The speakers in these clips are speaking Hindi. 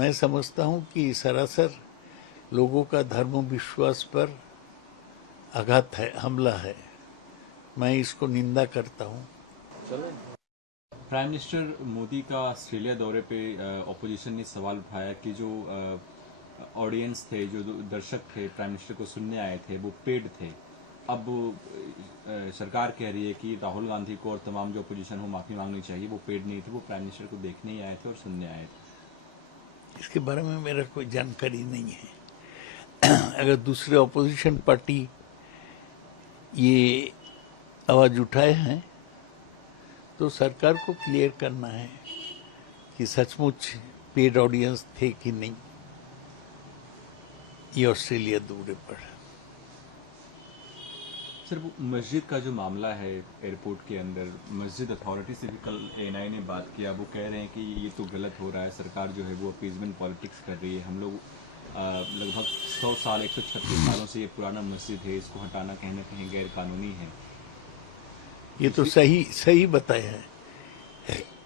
मैं समझता हूं कि सरासर लोगों का धर्म विश्वास पर आघात है, हमला है। मैं इसको निंदा करता हूं। प्राइम मिनिस्टर मोदी का ऑस्ट्रेलिया दौरे पे ऑपोजिशन ने सवाल उठाया कि जो ऑडियंस थे, जो दर्शक थे प्राइम मिनिस्टर को सुनने आए थे, वो पेड थे। अब सरकार कह रही है कि राहुल गांधी को और तमाम जो अपोजिशन हो माफी मांगनी चाहिए, वो पेड नहीं थे, वो प्राइम मिनिस्टर को देखने ही आए थे और सुनने आए थे। इसके बारे में मेरा कोई जानकारी नहीं है। अगर दूसरे ऑपोजिशन पार्टी ये आवाज उठाए हैं तो सरकार को क्लियर करना है कि सचमुच पेड ऑडियंस थे कि नहीं ये ऑस्ट्रेलिया दौरे पर। सर, वो मस्जिद का जो मामला है एयरपोर्ट के अंदर, मस्जिद अथॉरिटी से भी कल एएनआई ने बात किया। वो कह रहे हैं कि ये तो गलत हो रहा है, सरकार जो है वो अपीजमेंट पॉलिटिक्स कर रही है। हम लोग लगभग 100 साल 136 सालों से ये पुराना मस्जिद है, इसको हटाना कहीं ना कहीं गैर कानूनी है। ये तो सही बताया है।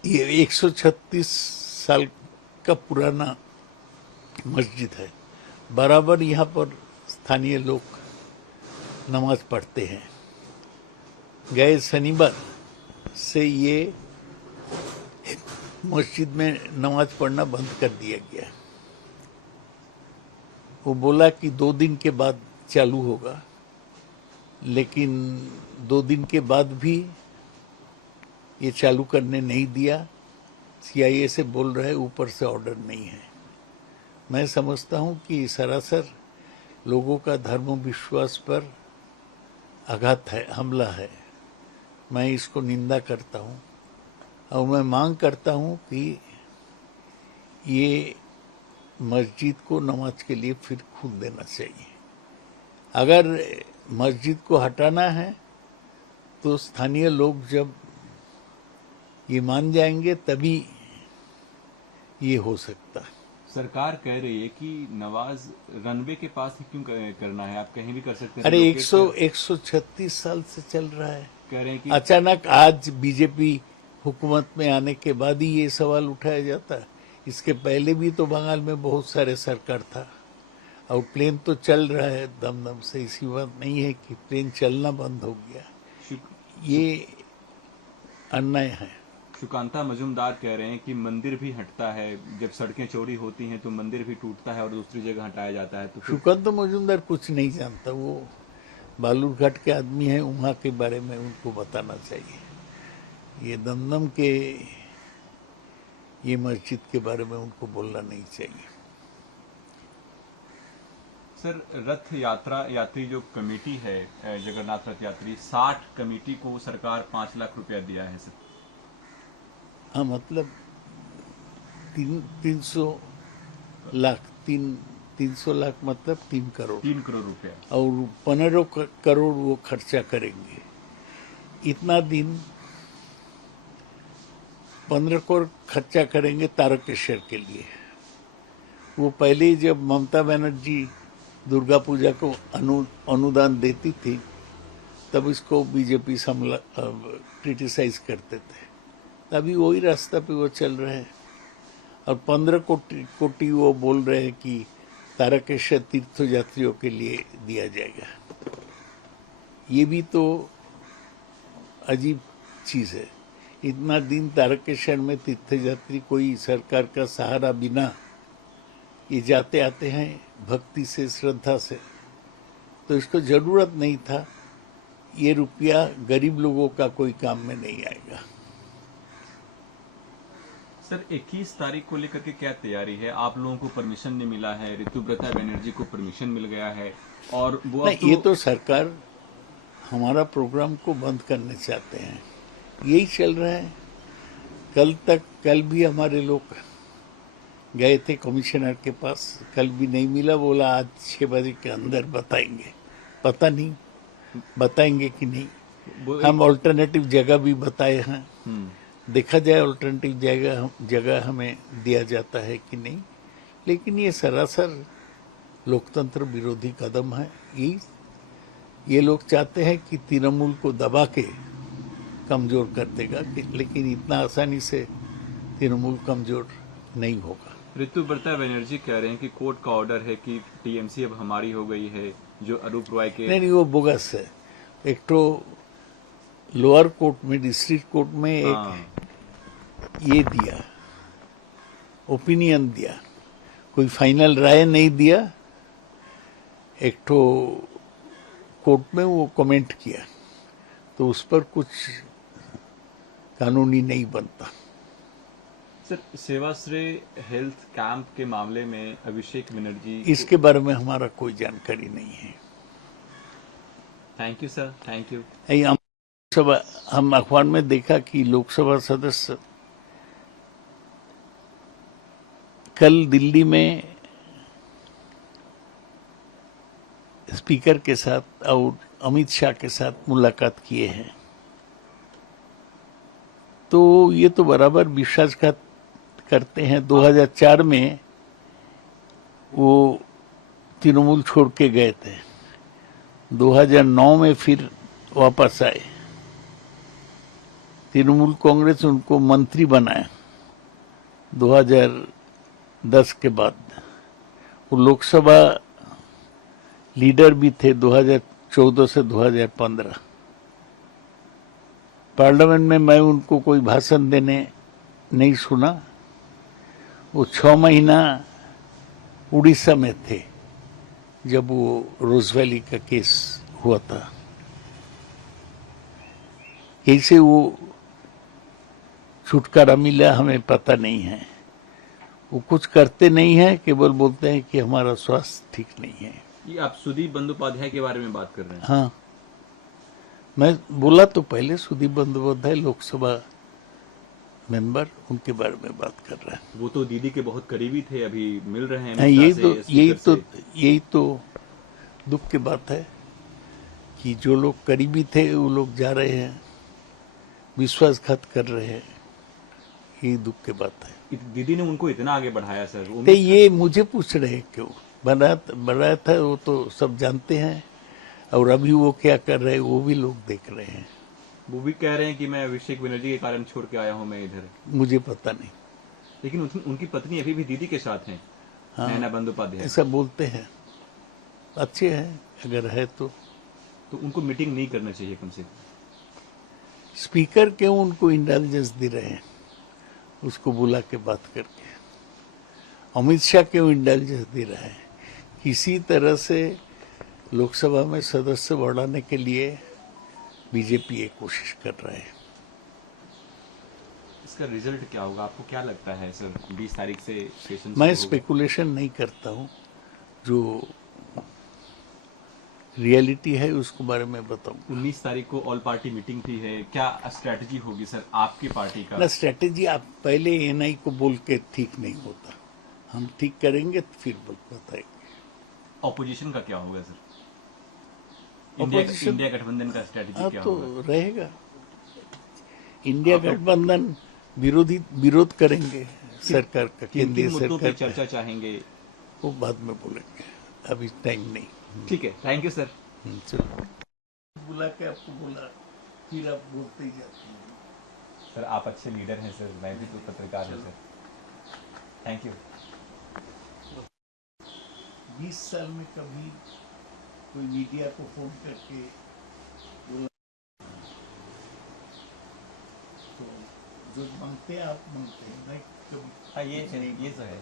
ये 136 साल का पुराना मस्जिद है। बराबर यहाँ पर स्थानीय लोग नमाज पढ़ते हैं। गए शनिवार से ये मस्जिद में नमाज पढ़ना बंद कर दिया गया। वो बोला कि 2 दिन के बाद चालू होगा, लेकिन 2 दिन के बाद भी ये चालू करने नहीं दिया। सीआईए से बोल रहे ऊपर से ऑर्डर नहीं है। मैं समझता हूं कि सरासर लोगों का धर्म विश्वास पर आघात है, हमला है। मैं इसको निंदा करता हूं और मैं मांग करता हूं कि ये मस्जिद को नमाज के लिए फिर खोल देना चाहिए। अगर मस्जिद को हटाना है तो स्थानीय लोग जब ये मान जाएंगे तभी ये हो सकता है। सरकार कह रही है कि नवाज रनवे के पास ही क्यों करना है, आप कहीं भी कर सकते हैं। अरे 136 साल से चल रहा है। कह रहे हैं कि अचानक आज बीजेपी हुकूमत में आने के बाद ही ये सवाल उठाया जाता है। इसके पहले भी तो बंगाल में बहुत सारे सरकार था और प्लेन तो चल रहा है दमदम से। ऐसी बात नहीं है कि प्लेन चलना बंद हो गया। ये अन्याय है। सुकांता मजूमदार कह रहे हैं कि मंदिर भी हटता है, जब सड़कें चौड़ी होती हैं तो मंदिर भी टूटता है और दूसरी जगह हटाया जाता है। तो सुकांत मजूमदार कुछ नहीं जानता, वो बालूरघाट के आदमी है, वहाँ के बारे में उनको बताना चाहिए। ये दमदम के ये मस्जिद के बारे में उनको बोलना नहीं चाहिए। सर, रथ यात्री जो कमेटी है, जगन्नाथ रथ यात्री 60 कमेटी को सरकार 5 लाख रुपया दिया है सर। हाँ, मतलब 300 लाख मतलब 3 करोड़। 3 करोड़ रुपया और 15 करोड़ वो खर्चा करेंगे। इतना दिन 15 करोड़ खर्चा करेंगे तारकेश्वर के लिए। वो पहले जब ममता बनर्जी दुर्गा पूजा को अनुदान देती थी तब इसको बीजेपी क्रिटिसाइज करते थे। तभी वही रास्ता पे वो चल रहे हैं और 15 कोटि वो बोल रहे हैं कि तारकेश्वर तीर्थ यात्रियों के लिए दिया जाएगा। ये भी तो अजीब चीज है। इतना दिन तारकेश्वर में तीर्थ यात्री कोई सरकार का सहारा बिना ये जाते आते हैं भक्ति से, श्रद्धा से, तो इसको जरूरत नहीं था। ये रुपया गरीब लोगों का कोई काम में नहीं आएगा। सर, 21 तारीख को लेकर के क्या तैयारी है? आप लोगों को परमिशन नहीं मिला है, ऋतुव्रता बनर्जी को परमिशन मिल गया है और वो नहीं, ये तो सरकार हमारा प्रोग्राम को बंद करने चाहते हैं, यही चल रहा है। कल भी हमारे लोग गए थे कमिश्नर के पास, कल भी नहीं मिला। बोला आज 6 बजे के अंदर बताएंगे। पता नहीं बताएंगे कि नहीं। हम ऑल्टरनेटिव जगह भी बताए हैं, देखा जाए ऑल्टरनेटिव जगह हमें दिया जाता है कि नहीं। लेकिन ये सरासर लोकतंत्र विरोधी कदम है। ये लोग चाहते हैं कि तृणमूल को दबा के कमजोर कर देगा, लेकिन इतना आसानी से तृणमूल कमजोर नहीं होगा। ऋतुव्रता बनर्जी कह रहे हैं कि कोर्ट का ऑर्डर है कि टीएमसी अब हमारी हो गई है, जो अरूप रॉय के नहीं वो बोगस है। एक तो लोअर कोर्ट में, डिस्ट्रिक्ट कोर्ट में एक हाँ, ये दिया, ओपिनियन दिया, कोई फाइनल राय नहीं दिया। एक तो कोर्ट में वो कमेंट किया, तो उस पर कुछ कानूनी नहीं बनता। सर सेवाश्रय हेल्थ कैंप के मामले में अभिषेक बनर्जी इसके बारे में हमारा कोई जानकारी नहीं है। Thank you sir, thank you. हम अखबार में देखा कि लोकसभा सदस्य कल दिल्ली में स्पीकर के साथ और अमित शाह के साथ मुलाकात किए हैं, तो ये तो बराबर विश्वासघात करते हैं। 2004 में वो तृणमूल छोड़ के गए थे, 2009 में फिर वापस आए, तृणमूल कांग्रेस उनको मंत्री बनाया 2010 के बाद। वो लोकसभा लीडर भी थे 2014 से 2015। पार्लियामेंट में मैं उनको कोई भाषण देने नहीं सुना। वो 6 महीना उड़ीसा में थे जब वो रोज वैली का केस हुआ था। कैसे वो छुटकारा मिला हमें पता नहीं है। वो कुछ करते नहीं है, केवल बोलते हैं कि हमारा स्वास्थ्य ठीक नहीं है। ये आप सुदीप बंदोपाध्याय के बारे में बात कर रहे हैं? हाँ, मैं बोला तो पहले सुदीप बंदोपाध्याय लोकसभा मेंबर, उनके बारे में बात कर रहे हैं। वो तो दीदी के बहुत करीबी थे, अभी मिल रहे हैं हाँ, अमित शाह से, स्पीकर से। यही तो दुख की बात है कि जो लोग करीबी थे वो लोग जा रहे हैं, विश्वासघात कर रहे हैं। यही दुख की बात है। दीदी ने उनको इतना आगे बढ़ाया सर। तो ये मुझे पूछ रहे हैं क्यों बनाया था, वो तो सब जानते हैं। और अभी वो क्या कर रहे हैं वो भी लोग देख रहे हैं। वो भी कह रहे हैं कि मैं अभिषेक बनर्जी के कारण छोड़ के आया हूं मैं इधर। मुझे पता नहीं। लेकिन उनकी पत्नी अभी भी दीदी के साथ हैं, नैना बंदोपाध्याय। ऐसा बोलते हैं, अच्छे हैं अगर है तो उनको मीटिंग नहीं करना चाहिए कम से कम। स्पीकर क्यों उनको इंटेलिजेंस दे रहे हैं, उसको बुला के बात करके। अमित शाह क्यों इंटेलिजेंस दे रहा है। किसी तरह से लोकसभा में सदस्य बढ़ाने के लिए बीजेपी ये कोशिश कर रहा है। इसका रिजल्ट क्या होगा, आपको क्या लगता है सर? 20 तारीख से सेशन मैं स्पेकुलेशन नहीं करता हूं, जो रियलिटी है उसके बारे में बताऊं। 19 तारीख को ऑल पार्टी मीटिंग भी है, क्या स्ट्रेटजी होगी सर आपकी पार्टी का? ना स्ट्रेटेजी आप पहले एनआई को बोल के ठीक नहीं होता, हम ठीक करेंगे तो फिर बताएंगे। ऑपोजिशन का क्या होगा सर? Opposition- इंडिया गठबंधन का स्ट्रेटजी क्या तो होगा? रहेगा, इंडिया गठबंधन विरोध करेंगे सरकार का, किन केंद्रीय मुद्दों पे सरकार का। चर्चा चाहेंगे? वो बाद में बोलेंगे, अभी टाइम नहीं। ठीक है, थैंक यू सर। चलो, बुला के आपको बोला, फिर आप बोलते ही जाते हैं। सर आप अच्छे लीडर हैं सर, मैं भी तो पत्रकार हूँ सर। Thank you. 20 साल में कभी कोई मीडिया को फोन करके बोला, तो जो मांगते हैं आप मांगते हैं, मैं कभी हाँ ये तो है।